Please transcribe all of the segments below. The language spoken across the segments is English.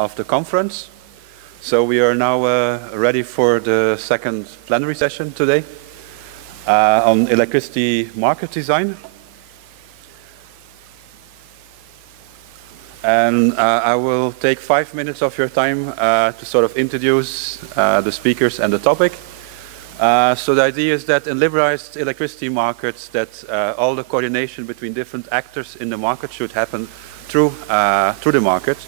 of the conference. So we are now ready for the second plenary session today on electricity market design. And I will take 5 minutes of your time to sort of introduce the speakers and the topic. So the idea is that in liberalized electricity markets, that all the coordination between different actors in the market should happen through the market.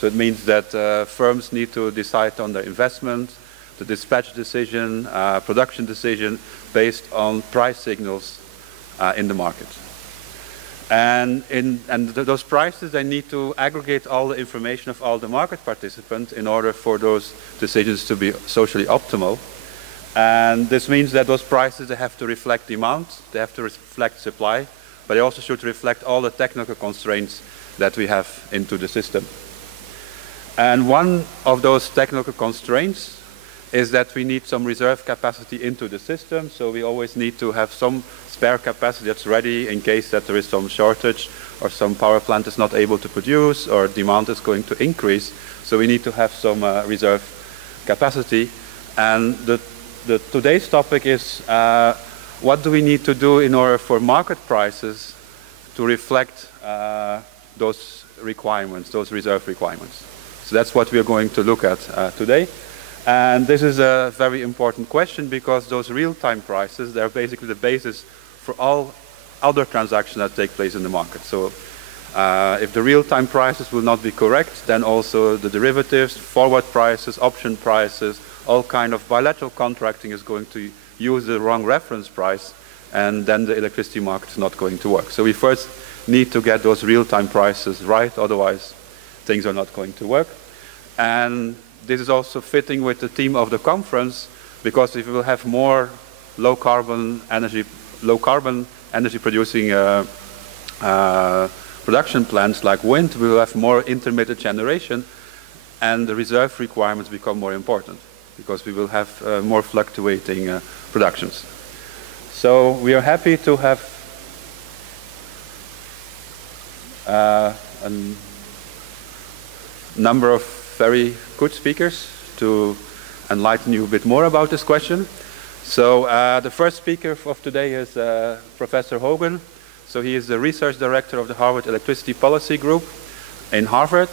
So it means that firms need to decide on their investment, the dispatch decision, production decision based on price signals in the market. And those prices, they need to aggregate all the information of all the market participants in order for those decisions to be socially optimal. And this means that those prices, they have to reflect demand, they have to reflect supply, but they also should reflect all the technical constraints that we have into the system. And one of those technical constraints is that we need some reserve capacity into the system. So we always need to have some spare capacity that's ready in case that there is some shortage or some power plant is not able to produce or demand is going to increase. So we need to have some reserve capacity. And today's topic is what do we need to do in order for market prices to reflect those requirements, those reserve requirements. So that's what we are going to look at today. And this is a very important question because those real-time prices, they're basically the basis for all other transactions that take place in the market. So if the real-time prices will not be correct, then also the derivatives, forward prices, option prices, all kind of bilateral contracting is going to use the wrong reference price, and then the electricity market is not going to work. So we first need to get those real-time prices right, otherwise things are not going to work. And this is also fitting with the theme of the conference, because if we will have more low carbon energy producing production plants like wind, we will have more intermittent generation, and the reserve requirements become more important because we will have more fluctuating productions. So we are happy to have a number of very good speakers to enlighten you a bit more about this question. So the first speaker of today is Professor Hogan. So he is the research director of the Harvard Electricity Policy Group in Harvard.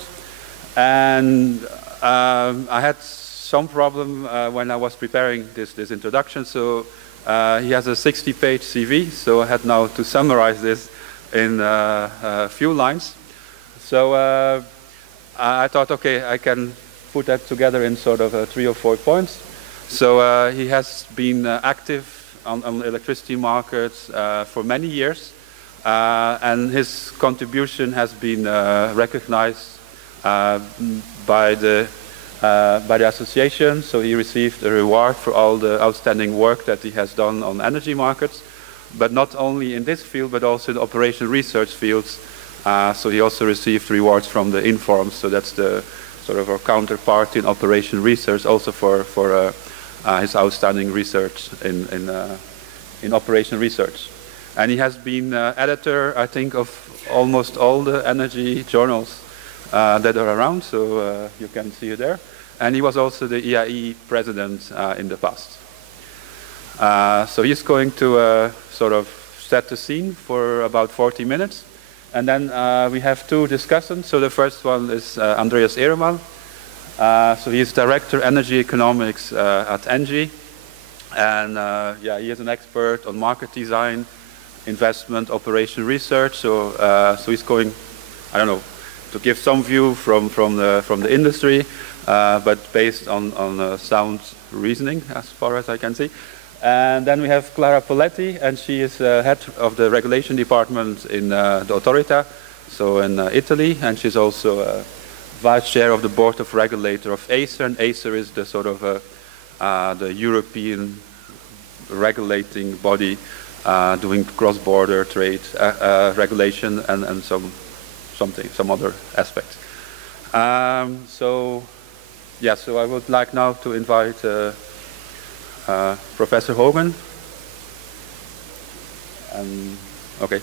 And I had some problem when I was preparing this introduction. So he has a 60-page CV. So I had now to summarize this in a few lines. So I thought, okay, I can put that together in sort of 3 or 4 points. So he has been active on electricity markets for many years, and his contribution has been recognized by the association. So he received a reward for all the outstanding work that he has done on energy markets, but not only in this field, but also in operational research fields. So he also received rewards from the Informs, so that's the sort of our counterpart in operation research, also for his outstanding research in operation research. And he has been editor, I think, of almost all the energy journals that are around, so you can see it there. And he was also the EIE president in the past. So he's going to sort of set the scene for about 40 minutes. And then we have 2 discussants. So the first one is Andreas Ehrenmann. So he's Director Energy Economics at Engie. And yeah, he is an expert on market design, investment, operation research. So he's going, I don't know, to give some view from the industry, but based on sound reasoning, as far as I can see. And then we have Clara Poletti, and she is head of the regulation department in the Autorita, so in Italy, and she's also vice chair of the board of regulator of ACER, and ACER is the sort of the European regulating body doing cross-border trade regulation and some other aspects. So yeah, so I would like now to invite Professor Hogan. Okay.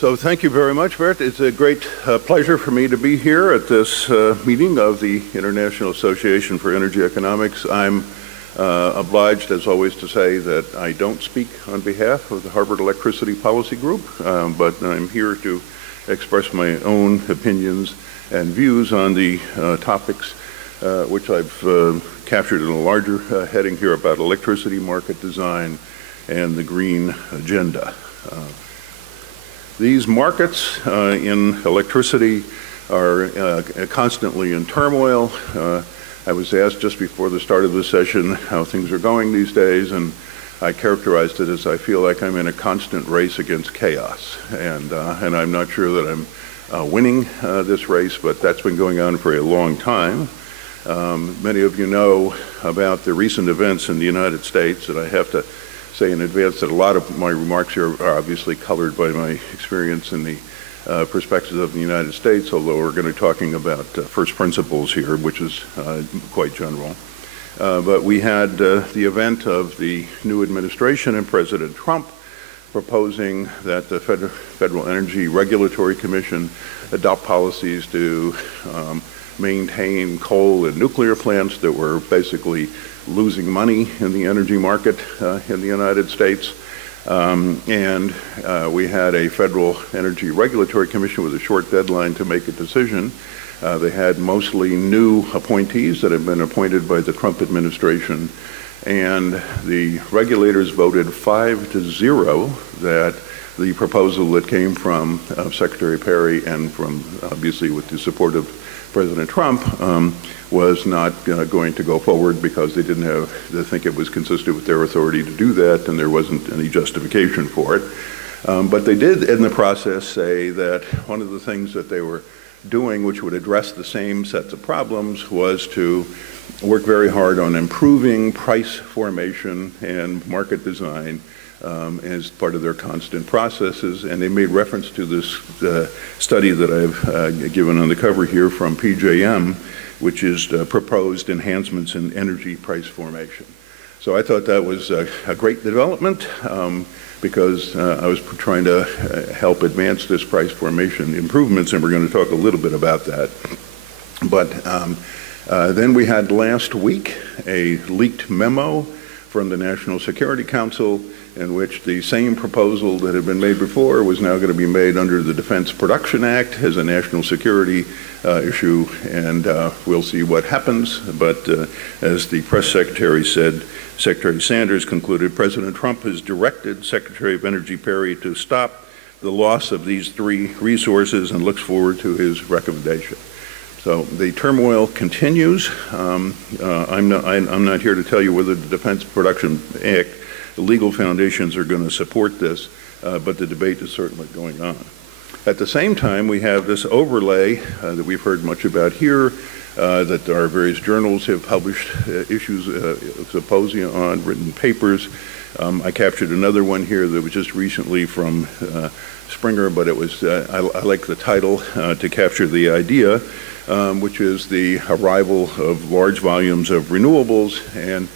So thank you very much, Bert. It's a great pleasure for me to be here at this meeting of the International Association for Energy Economics. I'm obliged, as always, to say that I don't speak on behalf of the Harvard Electricity Policy Group, but I'm here to express my own opinions and views on the topics which I've captured in a larger heading here about electricity market design and the green agenda. These markets in electricity are constantly in turmoil. I was asked just before the start of the session how things are going these days, and I characterized it as I feel like I'm in a constant race against chaos. And I'm not sure that I'm winning this race, but that's been going on for a long time. Many of you know about the recent events in the United States, and I have to say in advance that a lot of my remarks here are obviously colored by my experience in the perspectives of the United States, although we're going to be talking about first principles here, which is quite general. But we had the event of the new administration and President Trump proposing that the Federal Energy Regulatory Commission adopt policies to maintain coal and nuclear plants that were basically losing money in the energy market in the United States. We had a Federal Energy Regulatory Commission with a short deadline to make a decision. They had mostly new appointees that had been appointed by the Trump administration, and the regulators voted 5-0 that the proposal that came from Secretary Perry and from, obviously, with the support of President Trump was not going to go forward because they think it was consistent with their authority to do that, and there wasn't any justification for it. But they did in the process say that one of the things that they were doing, which would address the same sets of problems, was to work very hard on improving price formation and market design as part of their constant processes. And they made reference to this study that I've given on the cover here from PJM, which is proposed enhancements in energy price formation. So I thought that was a great development because I was trying to help advance this price formation improvements, and we're going to talk a little bit about that. But then we had last week a leaked memo from the National Security Council in which the same proposal that had been made before was now going to be made under the Defense Production Act as a national security issue, and we'll see what happens. But as the press secretary said, Secretary Sanders concluded President Trump has directed Secretary of Energy Perry to stop the loss of these three resources and looks forward to his recommendation. So the turmoil continues. I'm not here to tell you whether the Defense Production Act, the legal foundations are going to support this, but the debate is certainly going on. At the same time, we have this overlay that we've heard much about here, that our various journals have published issues, symposia on, written papers. I captured another one here that was just recently from Springer, but it was, I like the title to capture the idea, which is the arrival of large volumes of renewables and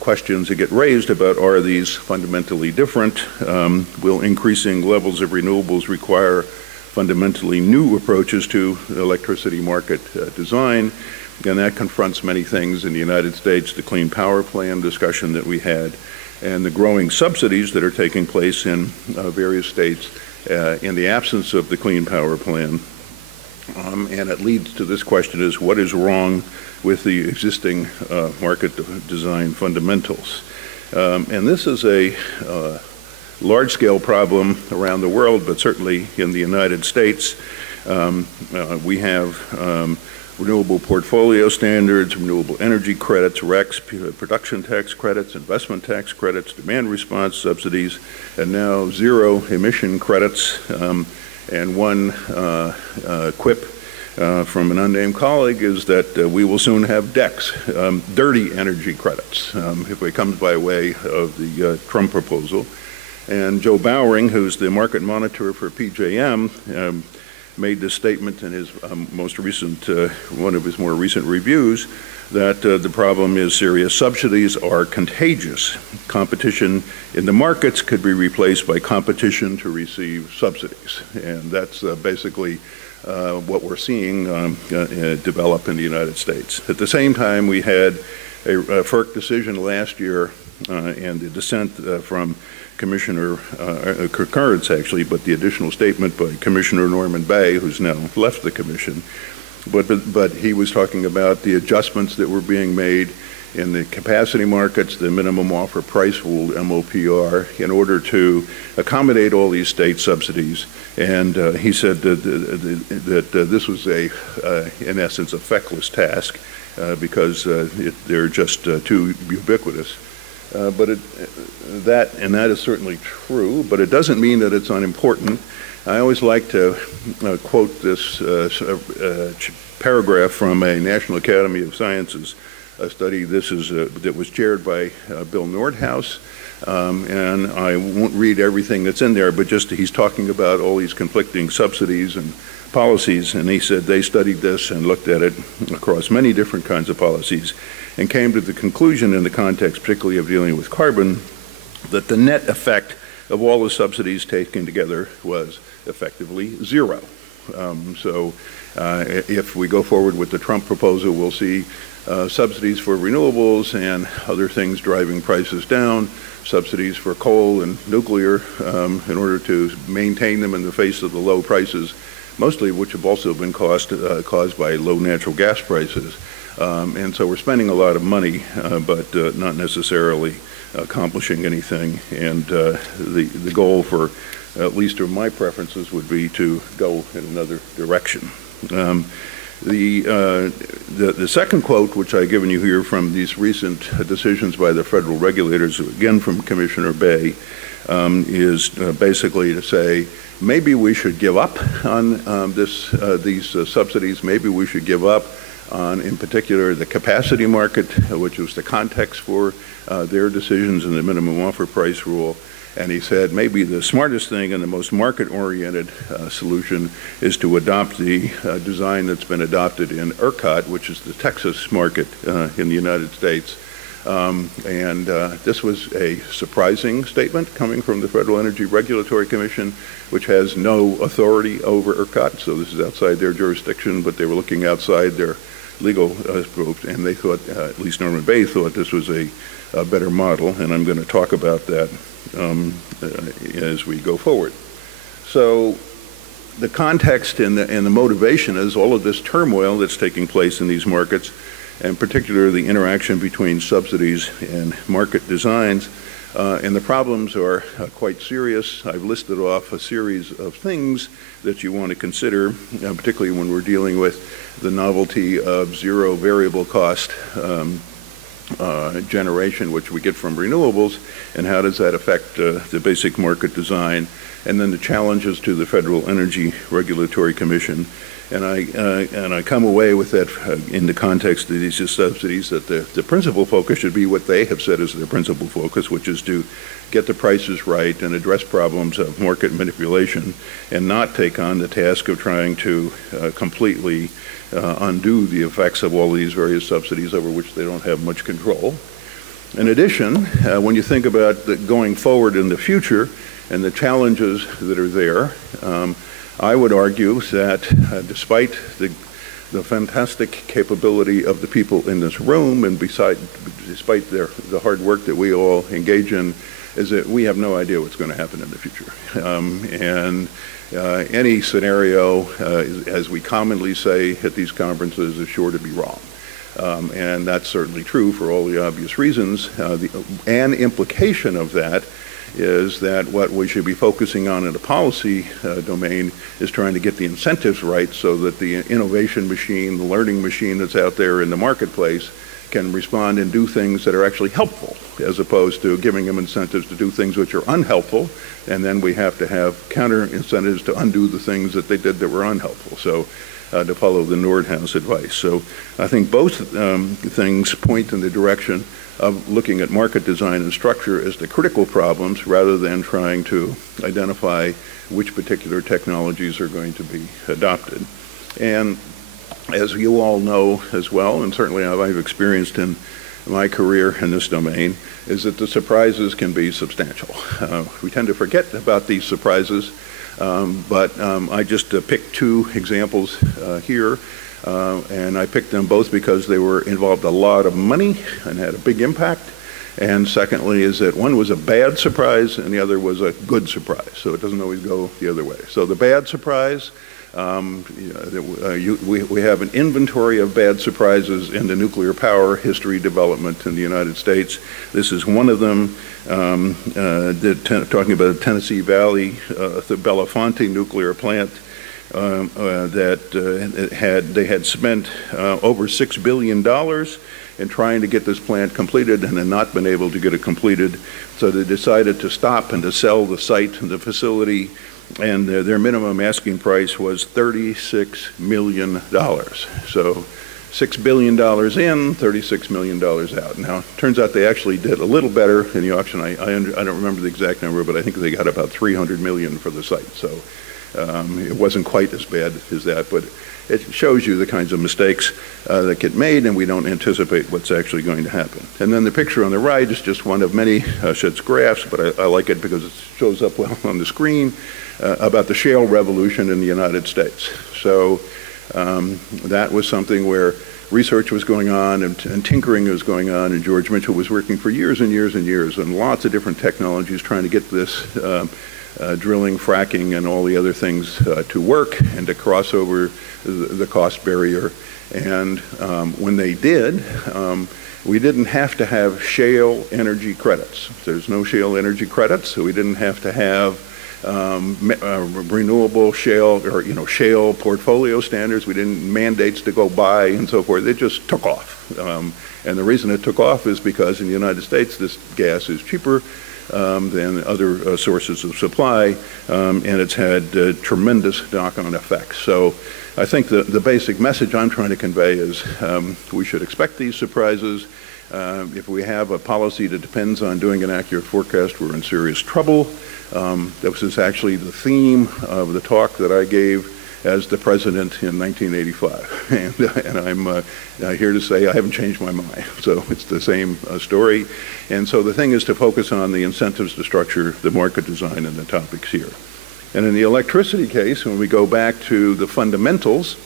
questions that get raised about are these fundamentally different? Will increasing levels of renewables require fundamentally new approaches to electricity market design? And that confronts many things in the United States, the Clean Power Plan discussion that we had, and the growing subsidies that are taking place in various states in the absence of the Clean Power Plan. And it leads to this question is what is wrong with the existing market design fundamentals? And this is a large-scale problem around the world, but certainly in the United States. We have renewable portfolio standards, renewable energy credits, RECs, production tax credits, investment tax credits, demand response subsidies, and now zero emission credits, and one quip from an unnamed colleague is that we will soon have DECs, dirty energy credits, if it comes by way of the Trump proposal. And Joe Bowering, who's the market monitor for PJM, made this statement in his most recent, one of his more recent reviews, that the problem is serious. Subsidies are contagious. Competition in the markets could be replaced by competition to receive subsidies. And that's basically what we're seeing develop in the United States. At the same time, we had a FERC decision last year and the dissent from Commissioner, concurrence actually, but the additional statement by Commissioner Norman Bay, who's now left the commission. But he was talking about the adjustments that were being made in the capacity markets, the minimum offer price rule, MOPR, in order to accommodate all these state subsidies. And he said that this was in essence, a feckless task because they're just too ubiquitous. That is certainly true, but it doesn't mean that it's unimportant. I always like to quote this paragraph from a National Academy of Sciences study. This is that was chaired by Bill Nordhaus, and I won't read everything that's in there, but just he's talking about all these conflicting subsidies and policies, and he said they studied this and looked at it across many different kinds of policies and came to the conclusion in the context particularly of dealing with carbon that the net effect of all the subsidies taken together was effectively zero. If we go forward with the Trump proposal, we'll see subsidies for renewables and other things driving prices down, subsidies for coal and nuclear in order to maintain them in the face of the low prices, mostly of which have also been caused by low natural gas prices. And so we're spending a lot of money, but not necessarily accomplishing anything. And the goal for at least of my preferences would be to go in another direction. The second quote, which I've given you here from these recent decisions by the federal regulators, again from Commissioner Bay, is basically to say, maybe we should give up on these subsidies. Maybe we should give up on, in particular, the capacity market, which was the context for their decisions in the minimum offer price rule. And he said maybe the smartest thing and the most market-oriented solution is to adopt the design that's been adopted in ERCOT, which is the Texas market in the United States. This was a surprising statement coming from the Federal Energy Regulatory Commission, which has no authority over ERCOT, so this is outside their jurisdiction, but they were looking outside their legal group, and they thought, at least Norman Bay thought this was a better model, and I'm going to talk about that as we go forward. So the context and the motivation is all of this turmoil that's taking place in these markets, and particularly the interaction between subsidies and market designs. And the problems are quite serious. I've listed off a series of things that you want to consider, particularly when we're dealing with the novelty of zero variable cost generation, which we get from renewables, and how does that affect the basic market design, and then the challenges to the Federal Energy Regulatory Commission. And I come away with that in the context of these subsidies, that the principal focus should be what they have said is their principal focus, which is to get the prices right and address problems of market manipulation, and not take on the task of trying to completely undo the effects of all of these various subsidies over which they don't have much control. In addition, when you think about going forward in the future and the challenges that are there, I would argue that despite the fantastic capability of the people in this room, and despite the hard work that we all engage in, is that we have no idea what's going to happen in the future. Any scenario, as we commonly say at these conferences, is sure to be wrong. And that's certainly true for all the obvious reasons. An implication of that is that what we should be focusing on in the policy domain is trying to get the incentives right so that the innovation machine, the learning machine that's out there in the marketplace can respond and do things that are actually helpful, as opposed to giving them incentives to do things which are unhelpful, and then we have to have counter incentives to undo the things that they did that were unhelpful. So to follow the Nordhaus advice. So I think both things point in the direction of looking at market design and structure as the critical problems rather than trying to identify which particular technologies are going to be adopted. And as you all know as well, and certainly I've experienced in my career in this domain, is that the surprises can be substantial. We tend to forget about these surprises, but I just picked two examples here. And I picked them both because they involved a lot of money and had a big impact. And secondly is that one was a bad surprise and the other was a good surprise. So it doesn't always go the other way. So the bad surprise, we have an inventory of bad surprises in the nuclear power history development in the United States. This is one of them, talking about the Tennessee Valley, the Bellefonte nuclear plant. They had spent over $6 billion in trying to get this plant completed and had not been able to get it completed. So they decided to stop and to sell the site and the facility, and their minimum asking price was $36 million. So $6 billion in, $36 million out. Now, it turns out they actually did a little better in the auction. I don't remember the exact number, but I think they got about $300 million for the site. So it wasn't quite as bad as that, but it shows you the kinds of mistakes that get made, and we don't anticipate what's actually going to happen. And then the picture on the right is just one of many such graphs, but I like it because it shows up well on the screen about the shale revolution in the United States. So that was something where research was going on and tinkering was going on, and George Mitchell was working for years and years and years on lots of different technologies trying to get this drilling, fracking, and all the other things to work and to cross over the cost barrier. And when they did, we didn't have to have shale energy credits. There's no shale energy credits, so we didn't have to have renewable shale or shale portfolio standards. We didn't mandates to go buy and so forth. It just took off. And the reason it took off is because in the United States this gas is cheaper than other sources of supply, and it's had tremendous knock-on effects. So I think the basic message I'm trying to convey is we should expect these surprises. If we have a policy that depends on doing an accurate forecast, we're in serious trouble. This is actually the theme of the talk that I gave as the president in 1985. And I'm here to say I haven't changed my mind. So it's the same story. And so the thing is to focus on the incentives to structure the market design and the topics here. And in the electricity case, when we go back to the fundamentals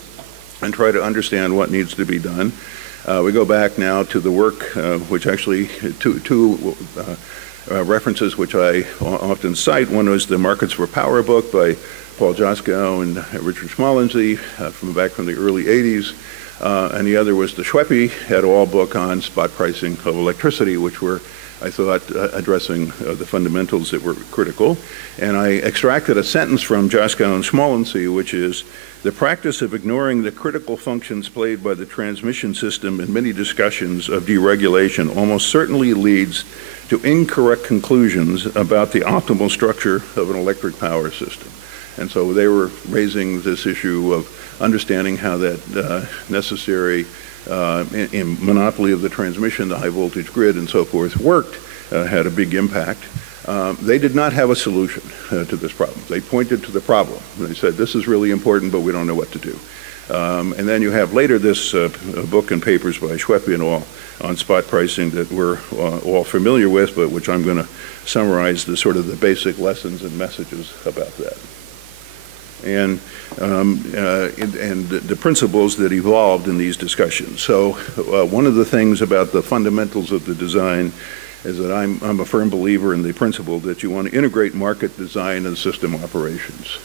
and try to understand what needs to be done, we go back now to the work, which actually two references which I often cite. One was the Markets for Power book by Paul Joskow and Richard Smolensky from the early 80s. And the other was the Schweppe et al. Book on spot pricing of electricity, which were, I thought, addressing the fundamentals that were critical. And I extracted a sentence from Joskow and Smolensky, which is, the practice of ignoring the critical functions played by the transmission system in many discussions of deregulation almost certainly leads to incorrect conclusions about the optimal structure of an electric power system. And so they were raising this issue of understanding how that necessary monopoly of the transmission, the high voltage grid and so forth worked, had a big impact. They did not have a solution to this problem. They pointed to the problem. They said, this is really important, but we don't know what to do. And then you have later this book and papers by Schweppe and all on spot pricing that we're all familiar with, but which I'm going to summarize the sort of the basic lessons and messages about that. And the principles that evolved in these discussions. So one of the things about the fundamentals of the design is that I'm a firm believer in the principle that you want to integrate market design and system operations.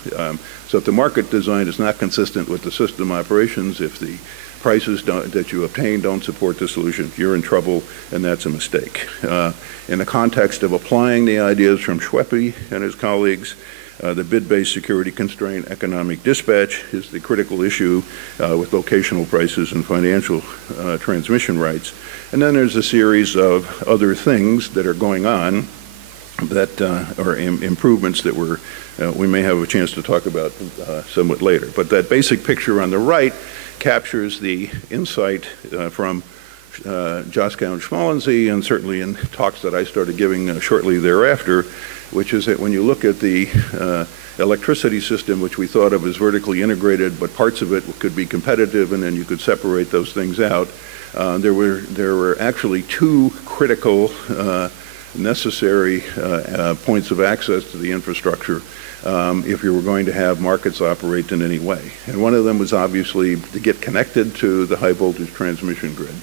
So if the market design is not consistent with the system operations, if the prices that you obtain don't support the solution, you're in trouble, and that's a mistake. In the context of applying the ideas from Schweppe and his colleagues, the bid-based security constraint economic dispatch is the critical issue with locational prices and financial transmission rights. And then there's a series of other things that are going on that or improvements that we may have a chance to talk about somewhat later. But that basic picture on the right captures the insight from Joskow and Schmalensee, and certainly in talks that I started giving shortly thereafter, which is that when you look at the electricity system, which we thought of as vertically integrated, but parts of it could be competitive, and then you could separate those things out. There were actually two critical necessary points of access to the infrastructure if you were going to have markets operate in any way. And one of them was obviously to get connected to the high voltage transmission grid.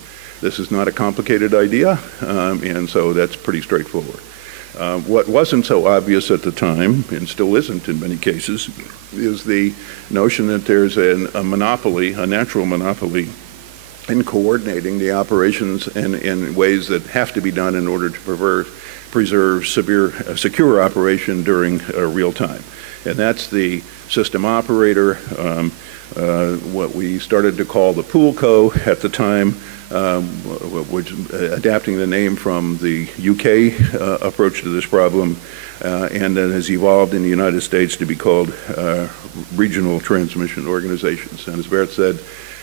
This is not a complicated idea, and so that's pretty straightforward. What wasn't so obvious at the time, and still isn't in many cases, is the notion that there's a monopoly, a natural monopoly, in coordinating the operations in ways that have to be done in order to preserve secure operation during real time. And that's the system operator, what we started to call the Poole Co at the time, which adapting the name from the UK approach to this problem, and then has evolved in the United States to be called regional transmission organizations. And as Bert said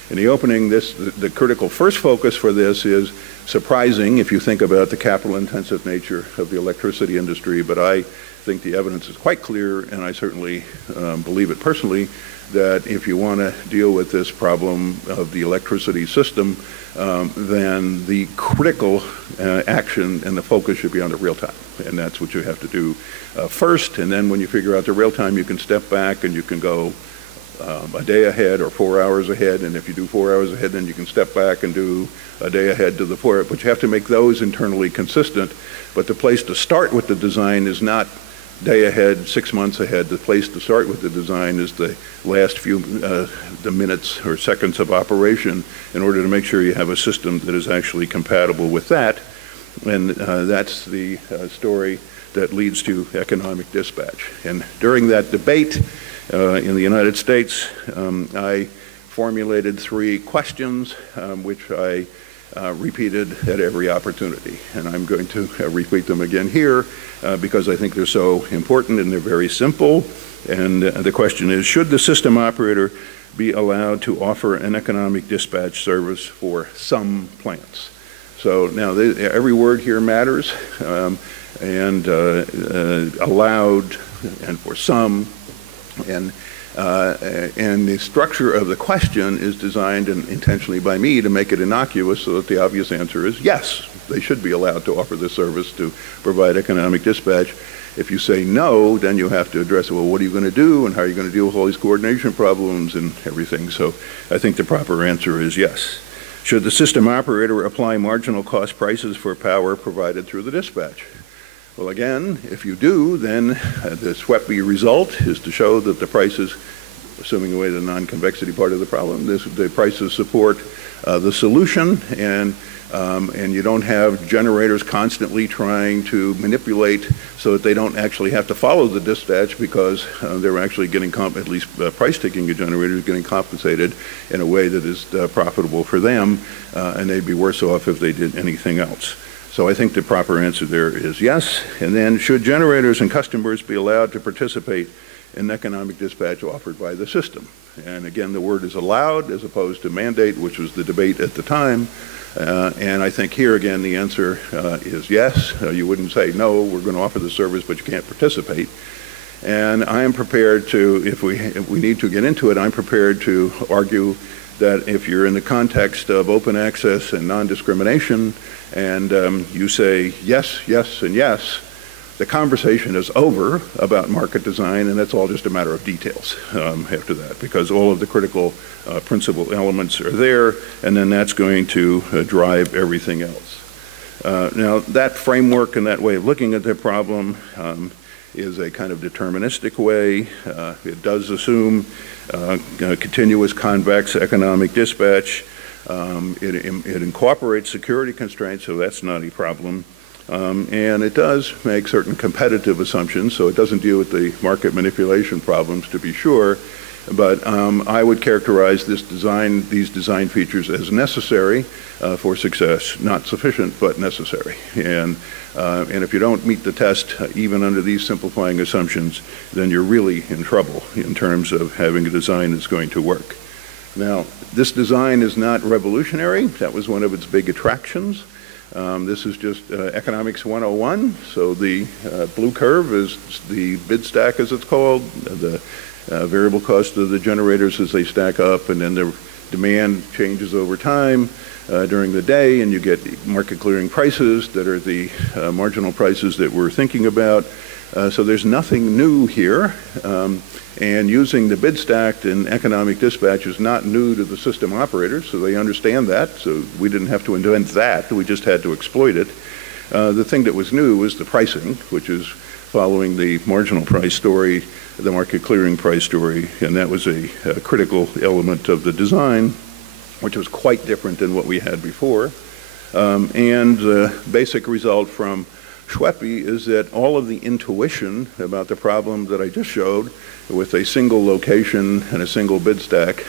in the opening, the critical first focus for this is surprising if you think about the capital-intensive nature of the electricity industry, but I think the evidence is quite clear, and I certainly believe it personally, that if you want to deal with this problem of the electricity system, then the critical action and the focus should be on the real time. And that's what you have to do first, and then when you figure out the real time, you can step back and you can go a day ahead or 4 hours ahead, and if you do 4 hours ahead, then you can step back and do a day ahead to the 4, but you have to make those internally consistent. But the place to start with the design is not day ahead, 6 months ahead. The place to start with the design is the last few the minutes or seconds of operation in order to make sure you have a system that is actually compatible with that. And that's the story that leads to economic dispatch. And during that debate in the United States, I formulated 3 questions which I repeated at every opportunity. And I'm going to repeat them again here because I think they're so important and they're very simple. And the question is, should the system operator be allowed to offer an economic dispatch service for some plants? So now every word here matters, and allowed and for some, and the structure of the question is designed intentionally by me to make it innocuous so that the obvious answer is yes, they should be allowed to offer this service to provide economic dispatch. If you say no, then you have to address, well, what are you going to do and how are you going to deal with all these coordination problems and everything? So I think the proper answer is yes. Should the system operator apply marginal cost prices for power provided through the dispatch? Well, again, if you do, then the SWEPI result is to show that the prices, assuming away the non-convexity part of the problem, the prices support the solution, and you don't have generators constantly trying to manipulate so that they don't actually have to follow the dispatch because they're actually getting, at least price-taking a generator is getting compensated in a way that is profitable for them, and they'd be worse off if they did anything else. So I think the proper answer there is yes. And then should generators and customers be allowed to participate in economic dispatch offered by the system? And again, the word is allowed as opposed to mandate, which was the debate at the time. And I think here again the answer is yes. You wouldn't say, no, we're going to offer the service, but you can't participate. And I am prepared to, if we need to get into it, I'm prepared to argue that if you're in the context of open access and non-discrimination, and you say yes, yes, and yes, the conversation is over about market design, and it's all just a matter of details after that, because all of the critical principal elements are there, and then that's going to drive everything else. Now, that framework and that way of looking at the problem is a kind of deterministic way. It does assume continuous convex economic dispatch. It incorporates security constraints, so that's not a problem. And it does make certain competitive assumptions, so it doesn't deal with the market manipulation problems, to be sure. But I would characterize these design features as necessary for success, not sufficient, but necessary. And if you don't meet the test, even under these simplifying assumptions, then you're really in trouble in terms of having a design that's going to work. Now, this design is not revolutionary. That was one of its big attractions. This is just economics 101. So the blue curve is the bid stack, as it's called, the variable cost of the generators as they stack up, and then the demand changes over time during the day, and you get market clearing prices that are the marginal prices that we're thinking about. So there's nothing new here. And using the bid stack in economic dispatch is not new to the system operators, so they understand that. So we didn't have to invent that, we just had to exploit it. The thing that was new was the pricing, which is following the marginal price story, the market clearing price story, and that was a critical element of the design, which was quite different than what we had before. And the basic result from Schweppe is that all of the intuition about the problem that I just showed with a single location and a single bid stack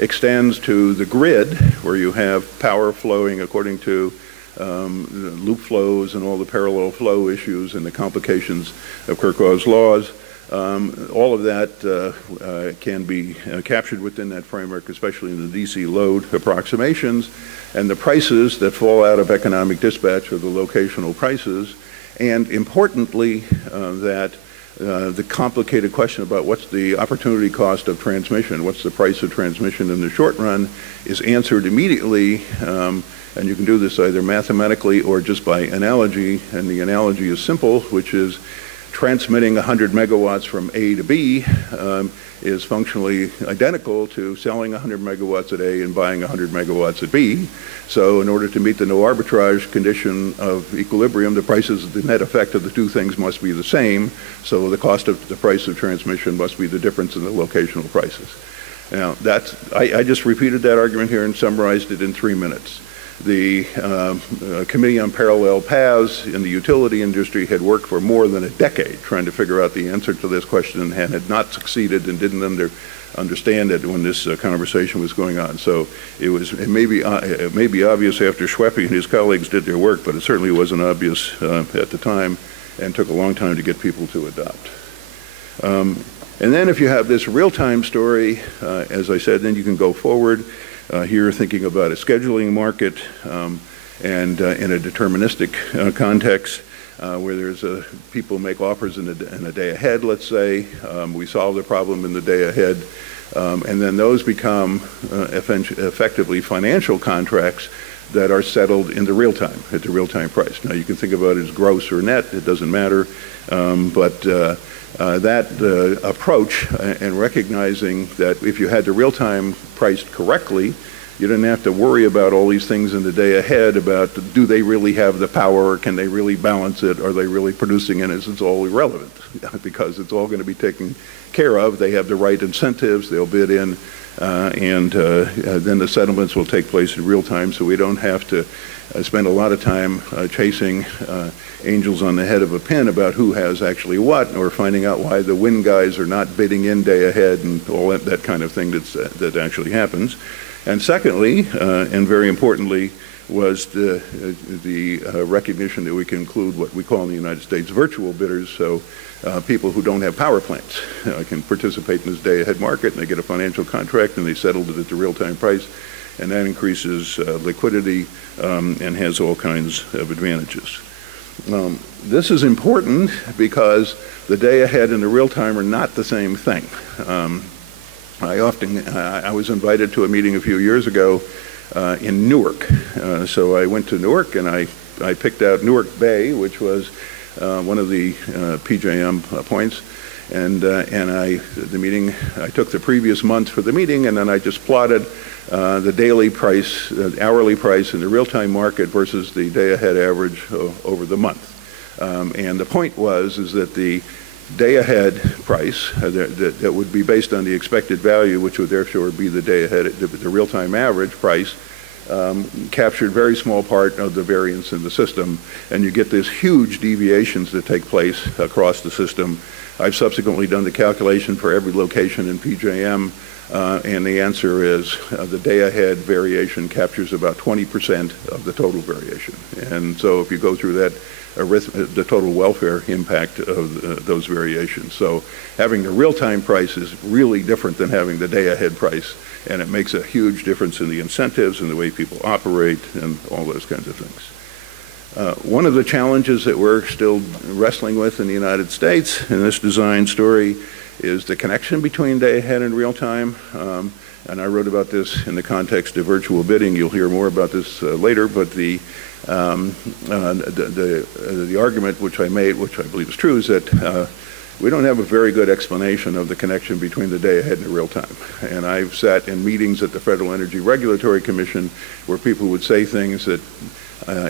extends to the grid, where you have power flowing according to loop flows and all the parallel flow issues and the complications of Kirchhoff's laws. All of that can be captured within that framework, especially in the DC load approximations, and the prices that fall out of economic dispatch are the locational prices, and importantly, that the complicated question about what's the opportunity cost of transmission, what's the price of transmission in the short run, is answered immediately, and you can do this either mathematically or just by analogy, and the analogy is simple, which is transmitting 100 megawatts from A to B is functionally identical to selling 100 megawatts at A and buying 100 megawatts at B. So in order to meet the no arbitrage condition of equilibrium, the prices, the net effect of the two things must be the same. So the cost of the price of transmission must be the difference in the locational prices. Now, I just repeated that argument here and summarized it in 3 minutes. The Committee on Parallel Paths in the utility industry had worked for more than a decade trying to figure out the answer to this question and had not succeeded and didn't understand it when this conversation was going on. So it may be obvious after Schweppe and his colleagues did their work, but it certainly wasn't obvious at the time and took a long time to get people to adopt. And then if you have this real-time story, as I said, then you can go forward. Here thinking about a scheduling market and in a deterministic context where there's people make offers in a day ahead, let's say. We solve the problem in the day ahead, and then those become effectively financial contracts that are settled in the real time, at the real-time price. Now you can think about it as gross or net, it doesn't matter, but that approach and recognizing that if you had the real-time priced correctly, you didn't have to worry about all these things in the day ahead about do they really have the power, can they really balance it, are they really producing it, it's all irrelevant because it's all going to be taken care of. They have the right incentives, they'll bid in, and then the settlements will take place in real time, so we don't have to spend a lot of time chasing angels on the head of a pin about who has actually what, or finding out why the wind guys are not bidding in day ahead and all that kind of thing that actually happens. And secondly, and very importantly, was the recognition that we can include what we call in the United States virtual bidders, so people who don't have power plants can participate in this day-ahead market, and they get a financial contract, and they settled it at the real-time price, and that increases liquidity and has all kinds of advantages. This is important because the day-ahead and the real-time are not the same thing. I was invited to a meeting a few years ago in Newark. So I went to Newark and I picked out Newark Bay, which was one of the PJM points. And the meeting, I took the previous month for the meeting, and then I just plotted the daily price, the hourly price in the real-time market versus the day-ahead average over the month. And the point is that the day-ahead price that would be based on the expected value, which would therefore be the day-ahead, the real-time average price, captured very small part of the variance in the system, and you get these huge deviations that take place across the system. I've subsequently done the calculation for every location in PJM, and the answer is the day-ahead variation captures about 20% of the total variation. And so if you go through that, the total welfare impact of those variations. So having the real-time price is really different than having the day-ahead price, and it makes a huge difference in the incentives and the way people operate and all those kinds of things. One of the challenges that we're still wrestling with in the United States in this design story is the connection between day-ahead and real-time. And I wrote about this in the context of virtual bidding. You'll hear more about this later, but the argument which I made, which I believe is true, is that we don't have a very good explanation of the connection between the day-ahead and the real-time. And I've sat in meetings at the Federal Energy Regulatory Commission where people would say things that,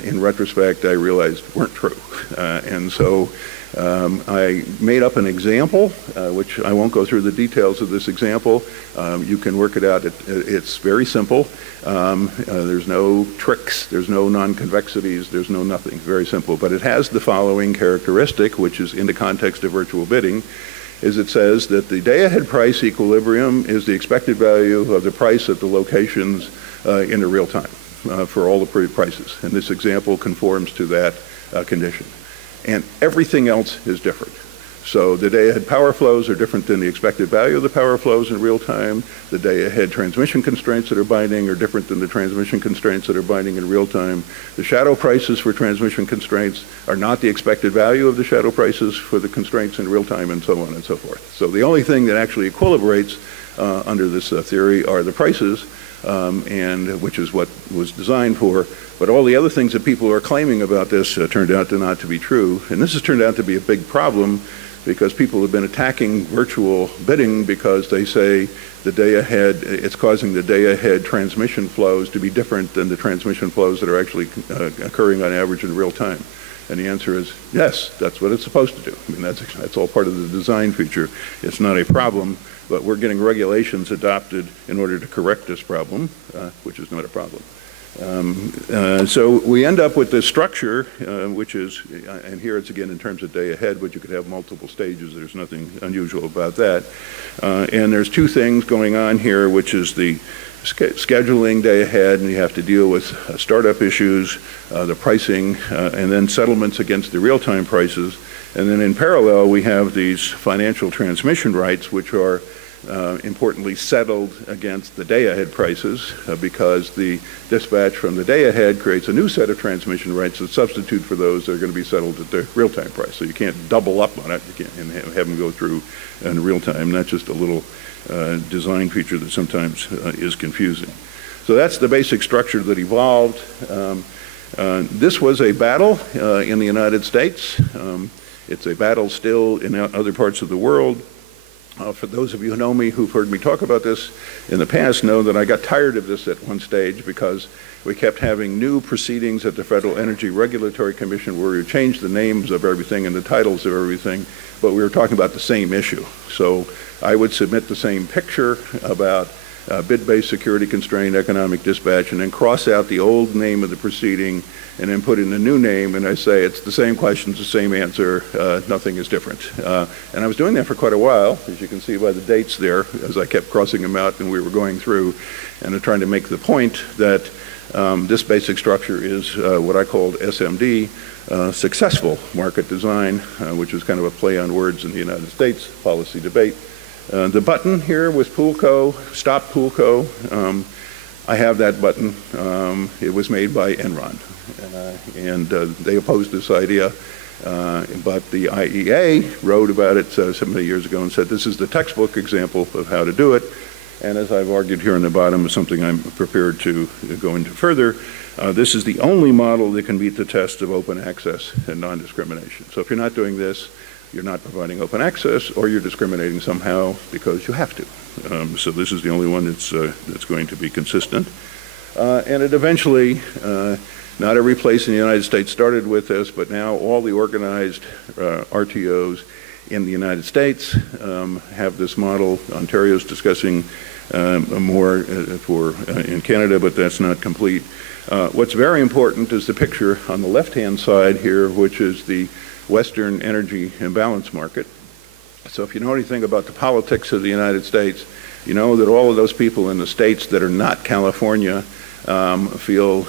in retrospect, I realized weren't true. And so I made up an example, which I won't go through the details of this example. You can work it out. It's very simple. There's no tricks. There's no non-convexities. There's no nothing. Very simple. But it has the following characteristic, which is in the context of virtual bidding, is it says that the day-ahead price equilibrium is the expected value of the price at the locations in the real time for all the prices. And this example conforms to that condition. And everything else is different. So the day-ahead power flows are different than the expected value of the power flows in real time. The day-ahead transmission constraints that are binding are different than the transmission constraints that are binding in real time. The shadow prices for transmission constraints are not the expected value of the shadow prices for the constraints in real time, and so on and so forth. So the only thing that actually equilibrates under this theory are the prices, and which is what was designed for. But all the other things that people are claiming about this turned out to not to be true. And this has turned out to be a big problem because people have been attacking virtual bidding because they say the day ahead, it's causing the day ahead transmission flows to be different than the transmission flows that are actually occurring on average in real time. And the answer is yes, that's what it's supposed to do. I mean, that's all part of the design feature. It's not a problem, but we're getting regulations adopted in order to correct this problem, which is not a problem. So we end up with this structure, which is, and here it's again in terms of day ahead, but you could have multiple stages. There's nothing unusual about that. And there's two things going on here, which is the scheduling day ahead, and you have to deal with startup issues, the pricing, and then settlements against the real-time prices. And then in parallel, we have these financial transmission rights, which are importantly settled against the day-ahead prices because the dispatch from the day-ahead creates a new set of transmission rights that substitute for those that are going to be settled at the real-time price. So you can't double up on it and have them go through in real time. That's just a little design feature that sometimes is confusing. So that's the basic structure that evolved. This was a battle in the United States. It's a battle still in other parts of the world. For those of you who know me, who've heard me talk about this in the past, know that I got tired of this at one stage because we kept having new proceedings at the Federal Energy Regulatory Commission where we changed the names of everything and the titles of everything, but we were talking about the same issue. So I would submit the same picture about bid-based security constrained economic dispatch and then cross out the old name of the proceeding and then put in a new name, and I say it's the same questions, the same answer, nothing is different. And I was doing that for quite a while, as you can see by the dates there, as I kept crossing them out and we were going through, and trying to make the point that this basic structure is what I called SMD, successful market design, which is kind of a play on words in the United States policy debate. The button here was Poole Co, Stop Poole Co. I have that button. It was made by Enron, and they opposed this idea, but the IEA wrote about it so many years ago and said this is the textbook example of how to do it, and as I've argued here on the bottom is something I'm prepared to go into further. This is the only model that can meet the test of open access and non-discrimination. So if you're not doing this, you're not providing open access, or you're discriminating somehow because you have to. So this is the only one that's going to be consistent. And it eventually, not every place in the United States started with this, but now all the organized RTOs in the United States have this model. Ontario's discussing more in Canada, but that's not complete. What's very important is the picture on the left-hand side here, which is the Western energy imbalance market. So if you know anything about the politics of the United States, you know that all of those people in the states that are not California feel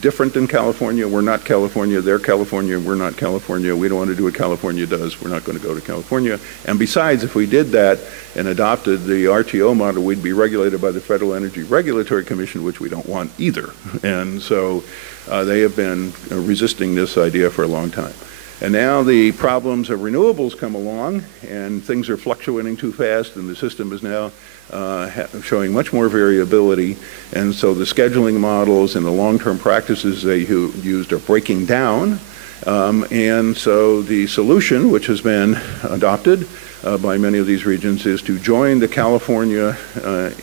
different than California. We're not California, they're California, we're not California. We don't want to do what California does. We're not going to go to California. And besides, if we did that and adopted the RTO model, we'd be regulated by the Federal Energy Regulatory Commission, which we don't want either. And so they have been resisting this idea for a long time. And now the problems of renewables come along, and things are fluctuating too fast, and the system is now showing much more variability. And so the scheduling models and the long-term practices they used are breaking down. And so the solution, which has been adopted by many of these regions, is to join the California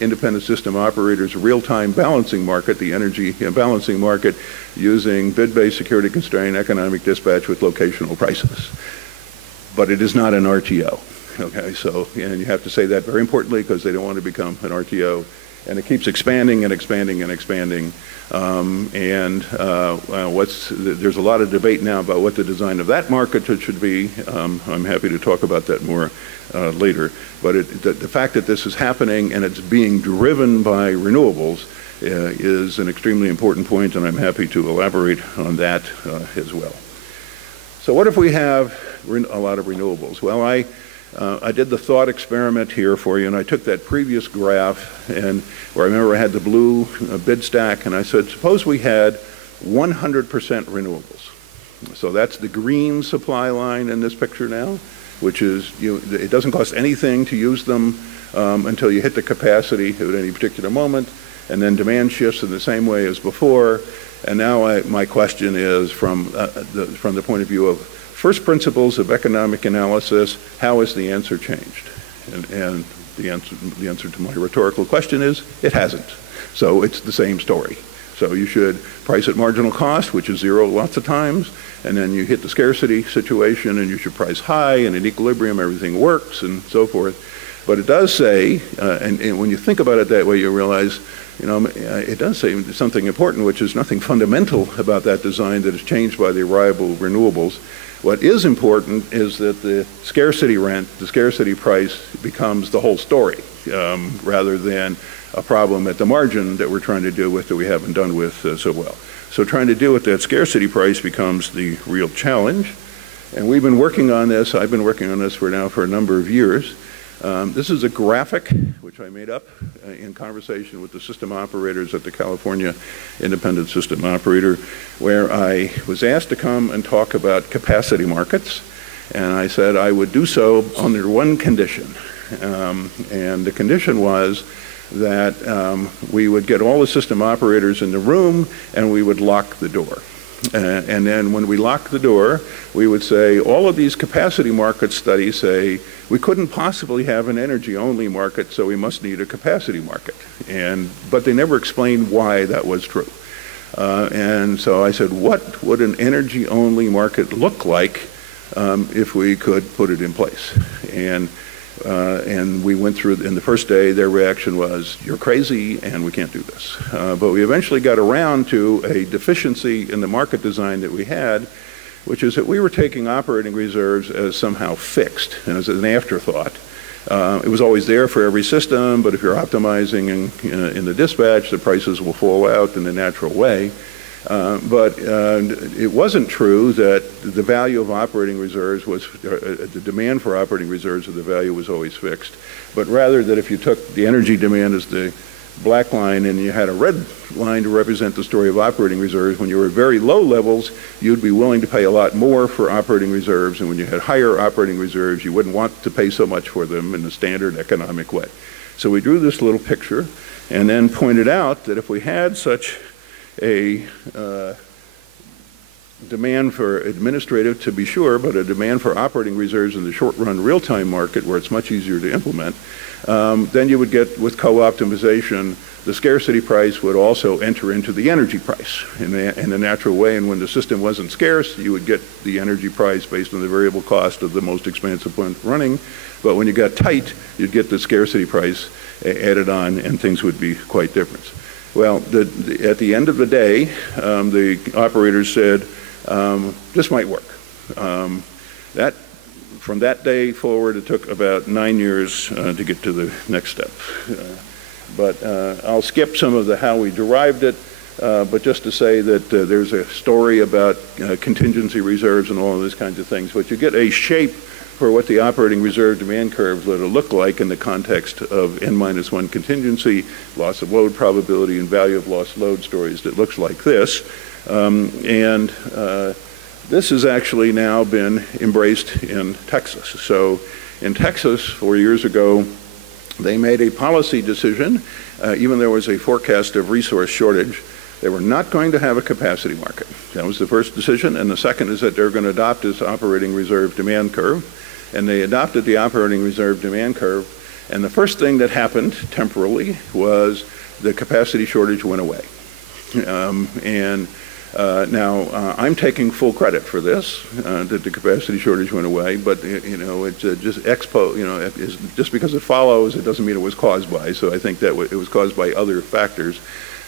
Independent System Operators real-time balancing market, the energy balancing market, using bid-based security constrained economic dispatch with locational prices. But it is not an RTO. Okay, so, and you have to say that very importantly because they don't want to become an RTO. And it keeps expanding and expanding and expanding. There's a lot of debate now about what the design of that market should be. I'm happy to talk about that more later. But the fact that this is happening and it's being driven by renewables is an extremely important point, and I'm happy to elaborate on that as well. So what if we have a lot of renewables? Well, I did the thought experiment here for you, and I took that previous graph, and where I remember I had the blue bid stack, and I said, suppose we had 100% renewables. So that's the green supply line in this picture now, which is, it doesn't cost anything to use them until you hit the capacity at any particular moment, and then demand shifts in the same way as before. And now my question is, from the point of view of first principles of economic analysis, how has the answer changed? And the answer to my rhetorical question is, it hasn't. So it's the same story. So you should price at marginal cost, which is zero lots of times, and then you hit the scarcity situation, and you should price high, and in equilibrium everything works, and so forth. But it does say, and when you think about it that way, you realize, it does say something important, which is nothing fundamental about that design that is changed by the arrival of renewables. What is important is that the scarcity rent, the scarcity price, becomes the whole story, rather than a problem at the margin that we're trying to deal with that we haven't done with so well. So trying to deal with that scarcity price becomes the real challenge. And we've been working on this, I've been working on this for a number of years. This is a graphic which I made up in conversation with the system operators at the California Independent System Operator, where I was asked to come and talk about capacity markets, and I said I would do so under one condition. And the condition was that we would get all the system operators in the room and we would lock the door. And then when we lock the door, we would say, all of these capacity market studies say, we couldn't possibly have an energy-only market, so we must need a capacity market. But they never explained why that was true. And so I said, what would an energy-only market look like if we could put it in place? And we went through, in the first day, their reaction was, you're crazy and we can't do this. But we eventually got around to a deficiency in the market design that we had, which is that we were taking operating reserves as somehow fixed and as an afterthought. It was always there for every system, but if you're optimizing in the dispatch, the prices will fall out in a natural way. But it wasn't true that the value of operating reserves was, the demand for operating reserves of the value was always fixed, but rather that if you took the energy demand as the black line and you had a red line to represent the story of operating reserves, when you were at very low levels, you'd be willing to pay a lot more for operating reserves, and when you had higher operating reserves, you wouldn't want to pay so much for them in the standard economic way. So we drew this little picture and then pointed out that if we had such a demand for administrative, to be sure, but a demand for operating reserves in the short-run real-time market where it's much easier to implement, then you would get, with co-optimization, the scarcity price would also enter into the energy price in a natural way, and when the system wasn't scarce, you would get the energy price based on the variable cost of the most expensive one running, but when you got tight, you'd get the scarcity price added on, and things would be quite different. Well, at the end of the day, the operators said, this might work. From that day forward, it took about 9 years to get to the next step. But I'll skip some of the how we derived it, but just to say that there's a story about contingency reserves and all of these kinds of things. But you get a shape for what the operating reserve demand curve would look like in the context of n-1 contingency, loss of load probability, and value of lost load stories that looks like this. This has actually now been embraced in Texas. So in Texas, 4 years ago, they made a policy decision, even though there was a forecast of resource shortage, they were not going to have a capacity market. That was the first decision, and the second is that they're going to adopt this operating reserve demand curve, and they adopted the operating reserve demand curve, and the first thing that happened temporarily was the capacity shortage went away. Now, I'm taking full credit for this, that the capacity shortage went away, but it's just because it follows, it doesn't mean it was caused by, so I think that it was caused by other factors.